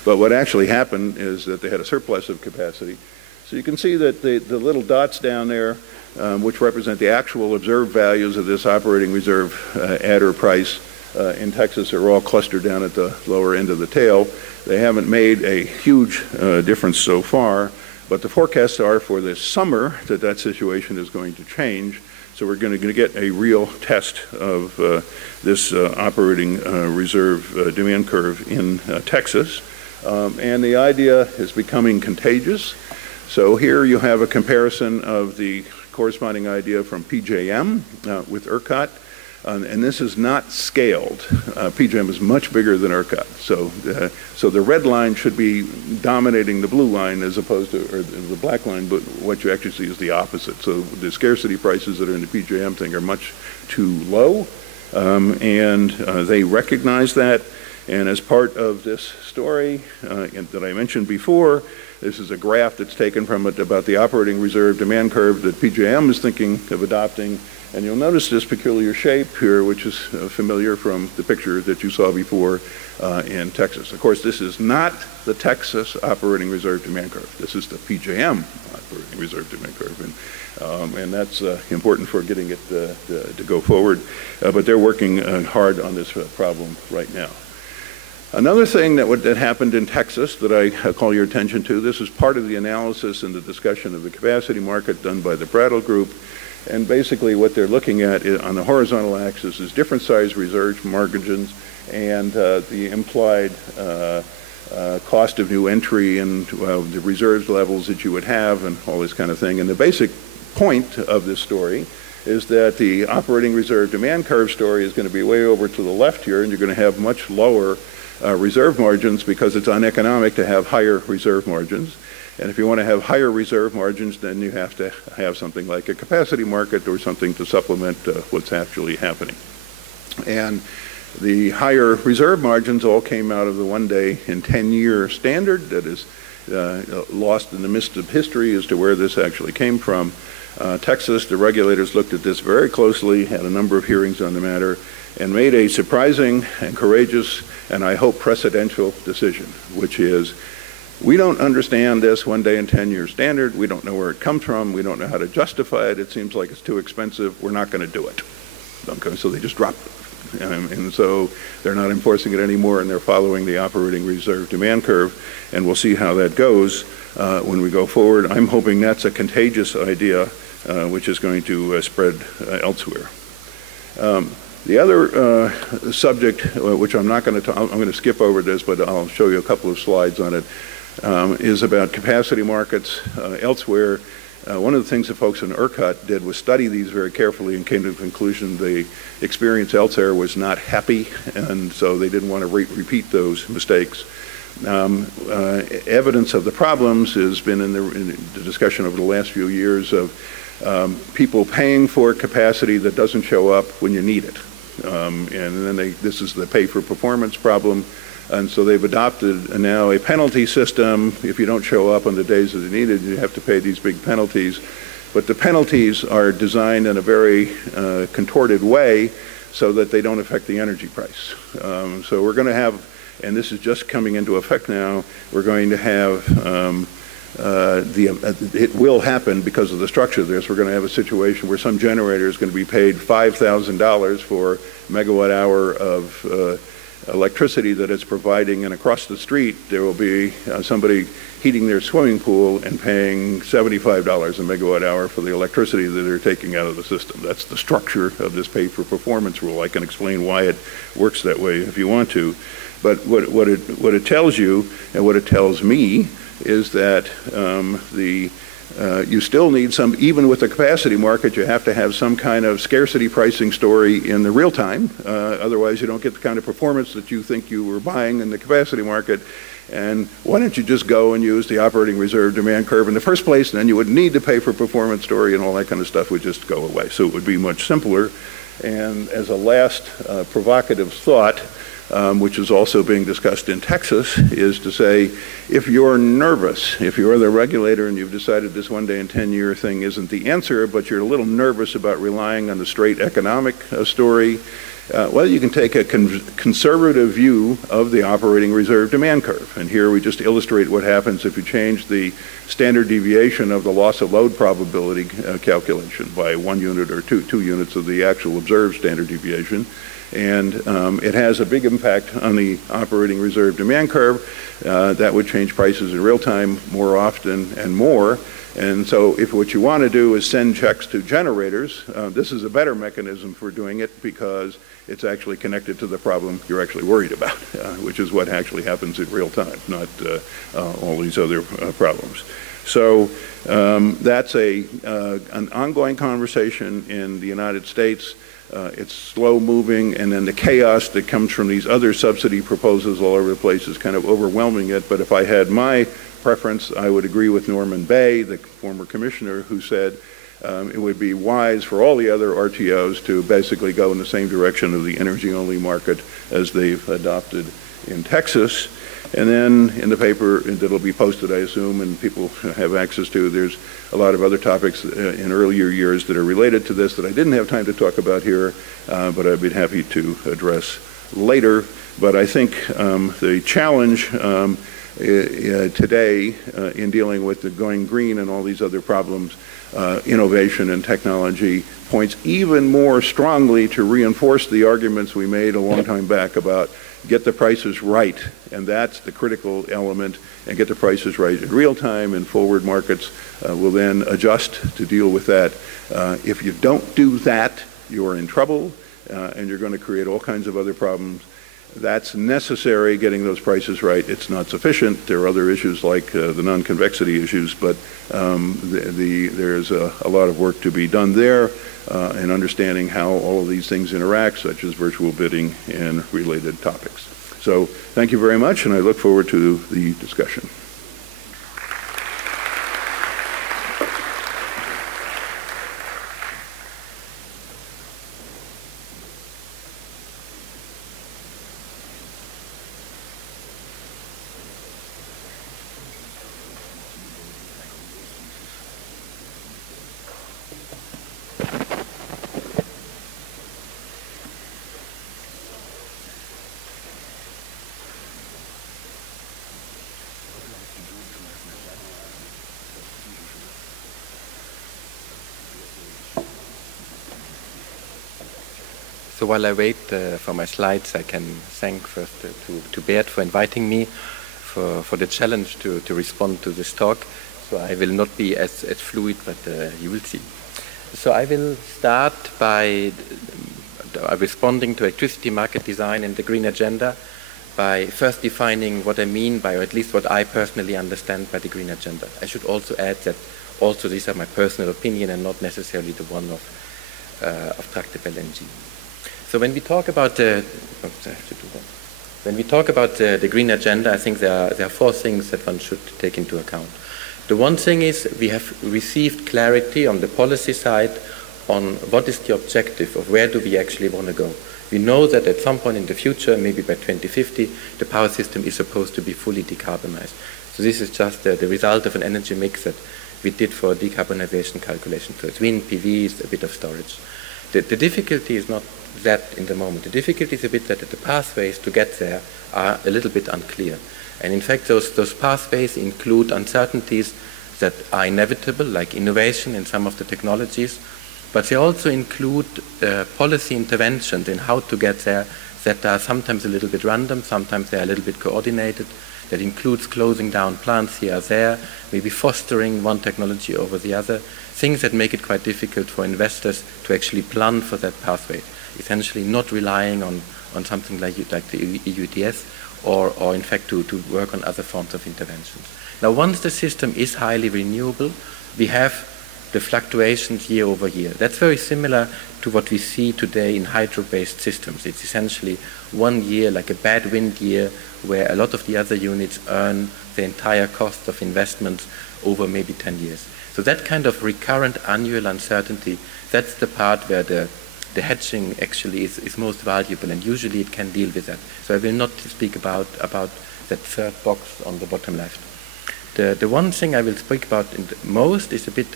But what actually happened is that they had a surplus of capacity. So you can see that the little dots down there, which represent the actual observed values of this operating reserve adder price in Texas, are all clustered down at the lower end of the tail. They haven't made a huge difference so far, but the forecasts are for this summer that situation is going to change. So we're going to get a real test of this operating reserve demand curve in Texas. And the idea is becoming contagious. So here you have a comparison of the corresponding idea from PJM with ERCOT. And this is not scaled. PJM is much bigger than ERCOT. So the red line should be dominating the blue line as opposed to or the black line, but what you actually see is the opposite. So the scarcity prices that are in the PJM thing are much too low, and they recognize that. And as part of this story that I mentioned before, this is a graph that's taken from it about the operating reserve demand curve that PJM is thinking of adopting. And you'll notice this peculiar shape here, which is familiar from the picture that you saw before in Texas. Of course, this is not the Texas operating reserve demand curve. This is the PJM operating reserve demand curve. And that's important for getting it to go forward. But they're working hard on this problem right now. Another thing that happened in Texas that I call your attention to, this is part of the analysis and the discussion of the capacity market done by the Brattle Group. And basically what they're looking at on the horizontal axis is different size reserve margins and the implied cost of new entry and the reserves levels that you would have and all this kind of thing. And the basic point of this story is that the operating reserve demand curve story is going to be way over to the left here, and you're going to have much lower reserve margins because it's uneconomic to have higher reserve margins. And if you want to have higher reserve margins, then you have to have something like a capacity market or something to supplement what's actually happening. And the higher reserve margins all came out of the 1 day in 10-year standard that is lost in the mist of history as to where this actually came from. Texas, the regulators looked at this very closely, had a number of hearings on the matter, and made a surprising and courageous and I hope precedential decision, which is we don't understand this 1 day in 10-year standard. We don't know where it comes from. We don't know how to justify it. It seems like it's too expensive. We're not going to do it. Okay, so they just dropped it. And so they're not enforcing it anymore, and they're following the operating reserve demand curve, and we'll see how that goes when we go forward. I'm hoping that's a contagious idea, which is going to spread elsewhere. The other subject, which I'm not going to I'm going to skip over this, but I'll show you a couple of slides on it, is about capacity markets elsewhere. One of the things that folks in ERCOT did was study these very carefully and came to the conclusion the experience elsewhere was not happy, and so they didn't want to repeat those mistakes. Evidence of the problems has been in the discussion over the last few years of people paying for capacity that doesn't show up when you need it. And then this is the pay for performance problem. And so they've adopted now a penalty system. If you don't show up on the days that are needed, you have to pay these big penalties. But the penalties are designed in a very contorted way so that they don't affect the energy price. So we're going to have, and this is just coming into effect now, we're going to have, it will happen because of the structure of this. We're going to have a situation where some generator is going to be paid $5,000 for megawatt hour of electricity that it's providing, and across the street there will be somebody heating their swimming pool and paying $75 a megawatt hour for the electricity that they're taking out of the system. That's the structure of this pay for performance rule. I can explain why it works that way if you want to. But what it tells you and what it tells me is that you still need some, even with the capacity market, you have to have some kind of scarcity pricing story in the real time. Otherwise, you don't get the kind of performance that you think you were buying in the capacity market. And why don't you just go and use the operating reserve demand curve in the first place, and then you wouldn't need to pay for performance story, and all that kind of stuff would just go away. So it would be much simpler. And as a last provocative thought, which is also being discussed in Texas, is to say, if you're nervous, if you're the regulator and you've decided this 1 day in 10-year thing isn't the answer, but you're a little nervous about relying on the straight economic story, well, you can take a conservative view of the operating reserve demand curve. And here we just illustrate what happens if you change the standard deviation of the loss of load probability calculation by 1 unit or 2 units of the actual observed standard deviation. And it has a big impact on the operating reserve demand curve. That would change prices in real time more often and more. And so if what you want to do is send checks to generators, this is a better mechanism for doing it because it's actually connected to the problem you're actually worried about, which is what actually happens in real time, not all these other problems. So that's an ongoing conversation in the United States. It's slow moving, and then the chaos that comes from these other subsidy proposals all over the place is kind of overwhelming it. But if I had my preference, I would agree with Norman Bay, the former commissioner, who said it would be wise for all the other RTOs to basically go in the same direction of the energy-only market as they've adopted in Texas. And then in the paper that'll be posted, I assume, and people have access to, there's a lot of other topics in earlier years that are related to this that I didn't have time to talk about here, but I'd be happy to address later. But I think the challenge today in dealing with the going green and all these other problems, innovation and technology points even more strongly to reinforce the arguments we made a long time back about get the prices right, and that's the critical element, and get the prices right in real time, and forward markets will then adjust to deal with that. If you don't do that, you're in trouble, and you're going to create all kinds of other problems. That's necessary, getting those prices right. It's not sufficient. There are other issues like the non-convexity issues, but there's a lot of work to be done there in understanding how all of these things interact, such as virtual bidding and related topics. So thank you very much, and I look forward to the discussion. So while I wait for my slides, I can thank first to Bert for inviting me, for the challenge to respond to this talk. So I will not be as fluid, but you will see. So I will start by responding to electricity market design and the green agenda by first defining what I mean by, or at least what I personally understand by the green agenda. I should also add that also these are my personal opinion and not necessarily the one of Tractebel Engie. So when we talk about the, When we talk about the green agenda, I think there are four things that one should take into account. The one thing is we have received clarity on the policy side on what is the objective of where do we actually want to go. We know that at some point in the future, maybe by 2050, the power system is supposed to be fully decarbonized. So this is just the result of an energy mix that we did for decarbonization calculation. So it's wind, PVs, a bit of storage. The difficulty is not that in the moment. The difficulty is a bit that the pathways to get there are a little bit unclear. And in fact, those pathways include uncertainties that are inevitable, like innovation in some of the technologies, but they also include policy interventions in how to get there that are sometimes a little bit random, sometimes they are a little bit coordinated. That includes closing down plants here or there, maybe fostering one technology over the other, things that make it quite difficult for investors to actually plan for that pathway, essentially not relying on something like the EU ETS or in fact to work on other forms of interventions. Now once the system is highly renewable, we have the fluctuations year over year. That's very similar to what we see today in hydro-based systems. It's essentially 1 year, like a bad wind year, where a lot of the other units earn the entire cost of investments over maybe 10 years. So that kind of recurrent annual uncertainty, that's the part where the hedging actually is most valuable, and usually it can deal with that. So I will not speak about that third box on the bottom left. The one thing I will speak about most is a bit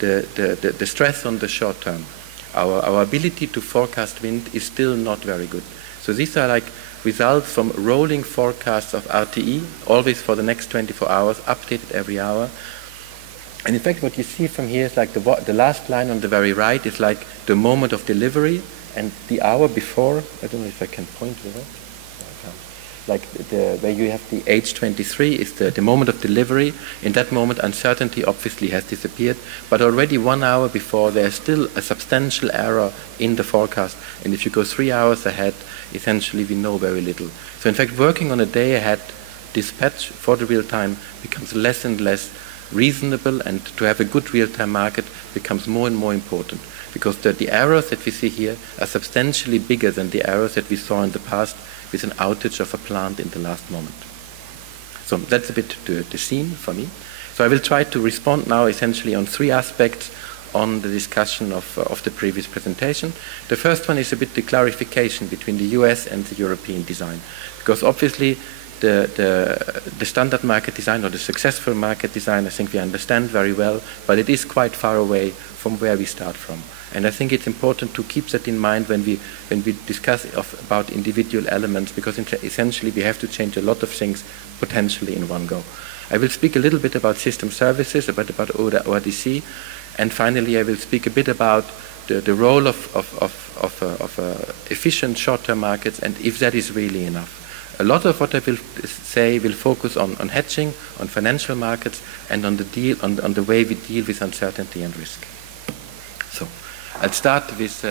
the stress on the short term. Our ability to forecast wind is still not very good. So these are like results from rolling forecasts of RTE, always for the next 24 hours, updated every hour. And in fact, what you see from here is like the last line on the very right is like the moment of delivery, and the hour before, I don't know if I can point with it. Like where you have the age 23 is the moment of delivery. In that moment, uncertainty obviously has disappeared, but already 1 hour before, there's still a substantial error in the forecast. And if you go 3 hours ahead, essentially we know very little. So in fact, working on a day ahead dispatch for the real time becomes less and less reasonable, and to have a good real-time market becomes more and more important, because the errors that we see here are substantially bigger than the errors that we saw in the past with an outage of a plant in the last moment. So that's a bit the scene for me. So I will try to respond now essentially on three aspects on the discussion of the previous presentation. The first one is a bit the clarification between the US and the European design, because obviously the standard market design, or the successful market design, I think we understand very well, but it is quite far away from where we start from. And I think it's important to keep that in mind when we discuss about individual elements, because essentially we have to change a lot of things potentially in one go. I will speak a little bit about system services, about ORDC, and finally I will speak a bit about the role of efficient short-term markets, and if that is really enough. A lot of what I will say will focus on hedging, on financial markets, and on the way we deal with uncertainty and risk. So I'll start with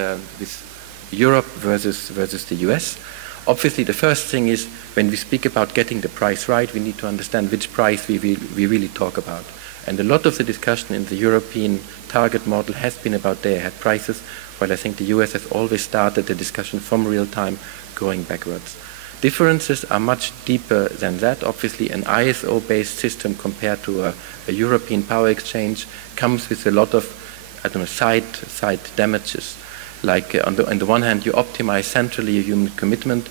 Europe versus the US. Obviously, the first thing is, when we speak about getting the price right, we need to understand which price we really talk about. And a lot of the discussion in the European target model has been about day-ahead prices, while I think the US has always started the discussion from real time going backwards. Differences are much deeper than that. Obviously, an ISO-based system compared to a European power exchange comes with a lot of, side damages. Like on the one hand, you optimize centrally your unit commitment.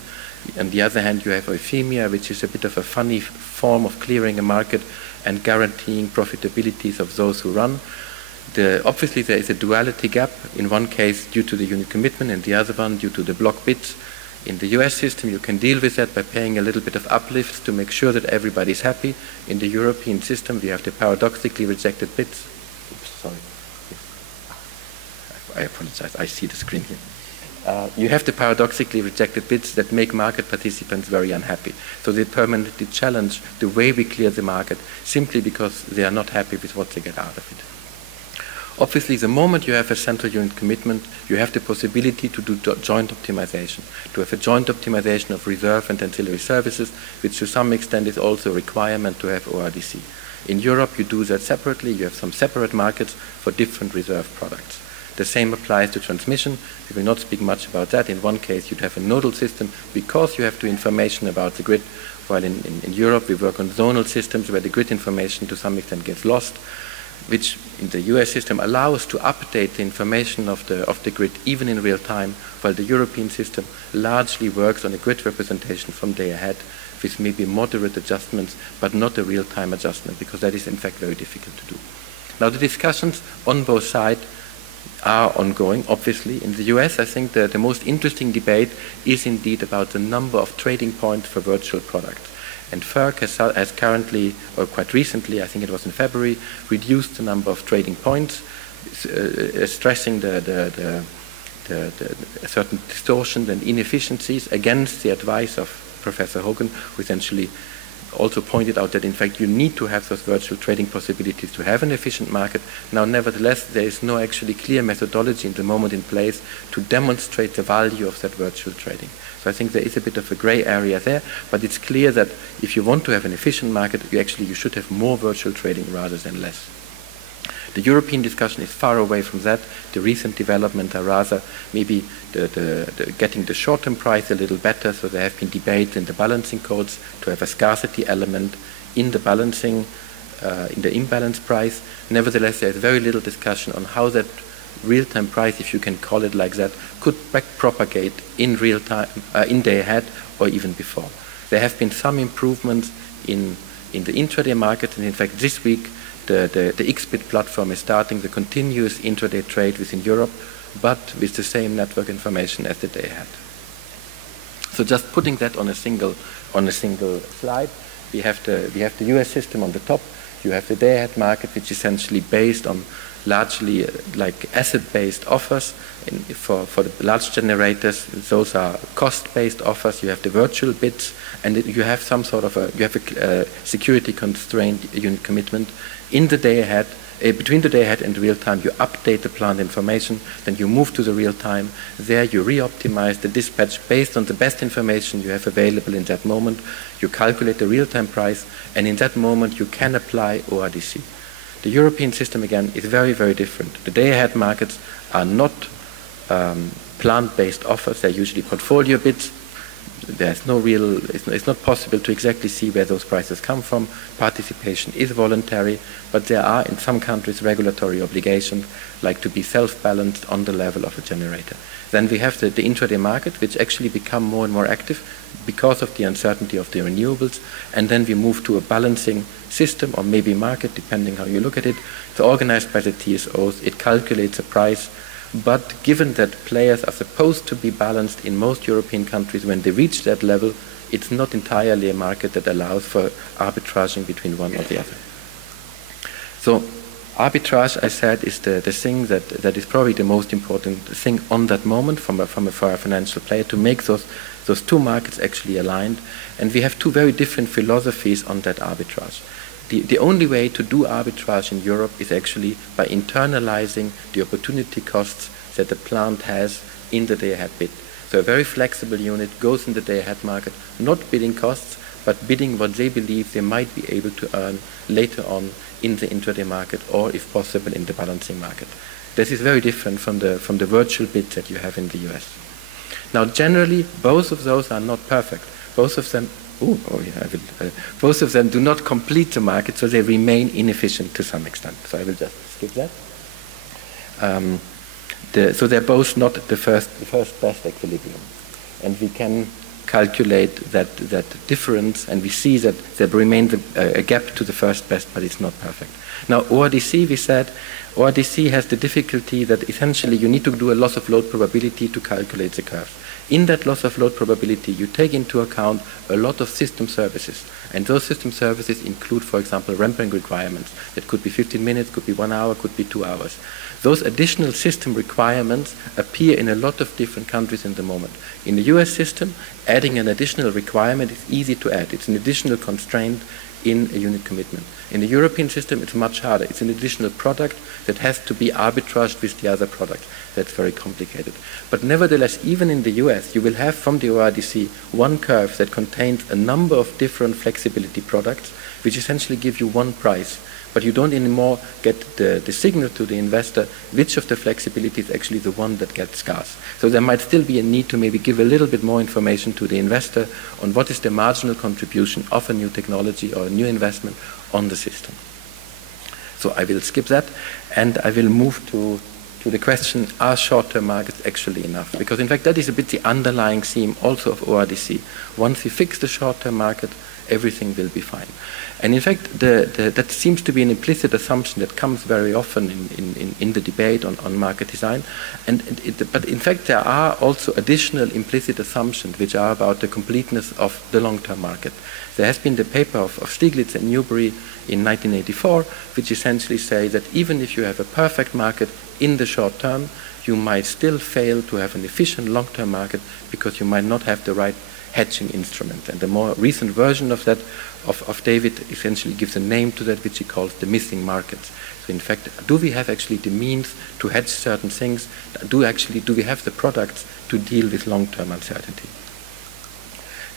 On the other hand, you have euphemia, which is a bit of a funny form of clearing a market and guaranteeing profitabilities of those who run. Obviously, there is a duality gap. In one case, due to the unit commitment, and the other one due to the block bids. In the US system, you can deal with that by paying a little bit of uplift to make sure that everybody's happy. In the European system, we have the paradoxically rejected bids. Oops, sorry. I apologize, I see the screen here. You have the paradoxically rejected bids that make market participants very unhappy. So they permanently challenge the way we clear the market, simply because they are not happy with what they get out of it. Obviously, the moment you have a central unit commitment, you have the possibility to do joint optimization, to have a joint optimization of reserve and ancillary services, which to some extent is also a requirement to have ORDC. In Europe, you do that separately. You have some separate markets for different reserve products. The same applies to transmission. We will not speak much about that. In one case, you'd have a nodal system because you have the information about the grid, while in Europe we work on zonal systems where the grid information to some extent gets lost, which in the US system allows to update the information of the grid even in real time, while the European system largely works on a grid representation from day ahead with maybe moderate adjustments, but not a real-time adjustment, because that is in fact very difficult to do. Now the discussions on both sides are ongoing, obviously. In the US, I think the most interesting debate is indeed about the number of trading points for virtual products. And FERC has currently, or quite recently, I think it was in February, reduced the number of trading points, stressing the certain distortions and inefficiencies against the advice of Professor Hogan, who essentially also pointed out that in fact you need to have those virtual trading possibilities to have an efficient market. Now nevertheless there is no actually clear methodology in the moment in place to demonstrate the value of that virtual trading. So I think there is a bit of a grey area there, but it's clear that if you want to have an efficient market, you should have more virtual trading rather than less. The European discussion is far away from that. The recent developments are rather maybe getting the short-term price a little better, so there have been debates in the balancing codes to have a scarcity element in the balancing, in the imbalance price. Nevertheless, there is very little discussion on how that real-time price, if you can call it like that, could propagate in real time, in day ahead, or even before. There have been some improvements in the intraday market, and in fact this week the XBit platform is starting the continuous intraday trade within Europe, but with the same network information as the day ahead. So just putting that on a single slide, we have the US system on the top. You have the Dayahead market, which is essentially based on largely like asset-based offers. For the large generators, those are cost-based offers. You have the virtual bids, and you have some sort of a security constraint unit commitment in the day ahead. Between the day ahead and real time, you update the plant information, then you move to the real time. There you re-optimize the dispatch based on the best information you have available in that moment. You calculate the real-time price, and in that moment you can apply ORDC. The European system, again, is very, very different. The day-ahead markets are not plant-based offers. They're usually portfolio bids. There's no real, it's not possible to exactly see where those prices come from. Participation is voluntary, but there are in some countries regulatory obligations, like to be self-balanced on the level of a generator. Then we have the intraday market, which actually become more and more active because of the uncertainty of the renewables, and then we move to a balancing system, or maybe market, depending how you look at it. It's organized by the TSOs, it calculates a price, but given that players are supposed to be balanced in most European countries, when they reach that level, it's not entirely a market that allows for arbitraging between one or the other. So arbitrage, I said, is the thing that is probably the most important thing on that moment for a financial player, to make those two markets actually aligned. And we have two very different philosophies on that arbitrage. The only way to do arbitrage in Europe is actually by internalizing the opportunity costs that the plant has in the day-ahead bid. So a very flexible unit goes in the day-ahead market, not bidding costs, but bidding what they believe they might be able to earn later on in the intraday market, or if possible in the balancing market. This is very different from the virtual bids that you have in the US. Now generally both of those are not perfect. Both of them both of them do not complete the market, so they remain inefficient to some extent. So I will just skip that. So they're both not the first best equilibrium, and we can calculate that difference, and we see that there remains a gap to the first best, but it's not perfect. Now ORDC, we said, ORDC has the difficulty that essentially you need to do a loss of load probability to calculate the curve. In that loss of load probability, you take into account a lot of system services. And those system services include, for example, ramping requirements. That could be 15 minutes, could be 1 hour, could be 2 hours. Those additional system requirements appear in a lot of different countries in the moment. In the US system, adding an additional requirement is easy to add. It's an additional constraint in a unit commitment. In the European system, it's much harder. It's an additional product that has to be arbitraged with the other product. That's very complicated. But nevertheless, even in the US, you will have from the ORDC one curve that contains a number of different flexibility products, which essentially give you one price. but you don't anymore get the signal to the investor which of the flexibility is actually the one that gets scarce. So there might still be a need to maybe give a little bit more information to the investor on what is the marginal contribution of a new technology or a new investment on the system. So I will skip that, and I will move to the question, are short-term markets actually enough? Because in fact that is a bit the underlying theme also of ORDC. Once we fix the short-term market, everything will be fine. And in fact, that seems to be an implicit assumption that comes very often in the debate on market design. But in fact, there are also additional implicit assumptions which are about the completeness of the long-term market. There has been the paper of Stiglitz and Newbery in 1984, which essentially say that even if you have a perfect market in the short term, you might still fail to have an efficient long-term market because you might not have the right hedging instrument. And the more recent version of that, of David, essentially gives a name to that which he calls the missing markets. So in fact, do we have actually the means to hedge certain things? Do we have the products to deal with long-term uncertainty?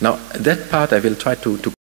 Now, that part I will try to